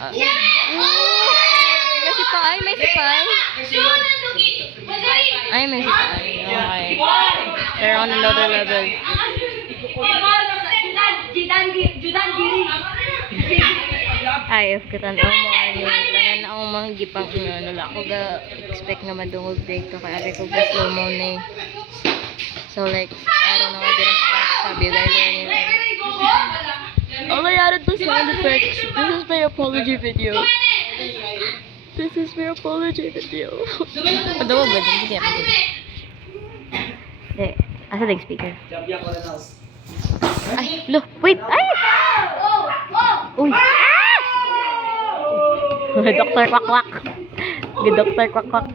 May sipay? Ay, may sipay? Ay, may sipay. Okay. They're on another level. Ay, if katanaw mo ano, tanan akong mga gipang ano, ako ga expect nga madungog dito kaya abi ko ga slow mo na eh. So like, I don't know, I didn't stabilize or anything. Oh my god, it's sound effects. This is my apology video. This is my apology video. Ano ba? Hindi ako. Hindi. Asa na yung speaker? Ay, look, wait! Ay! Uy! Dr. Kwak Kwak. Dr. Kwak Kwak.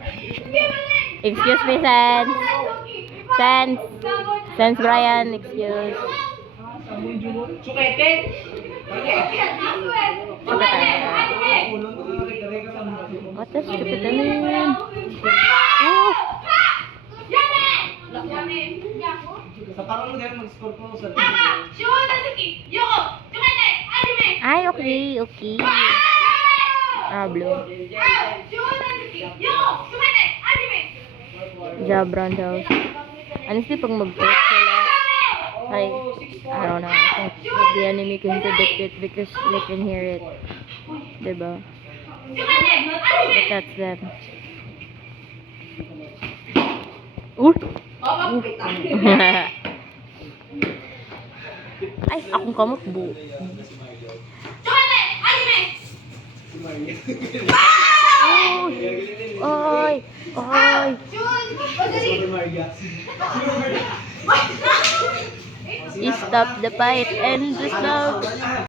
Excuse me, Sans. Sans. Sans Brian, excuse. Sukete. What the stupid name? Oh! Ay, okay, okay. Ah, blue. Ja, brown house. Honestly, pag mag-post sila, like, I don't know, I think the enemy can predict it because they can hear it. Diba? But that's them. Ay, akong kamot bu. Oy! Oy! Stop the fight and the smoke.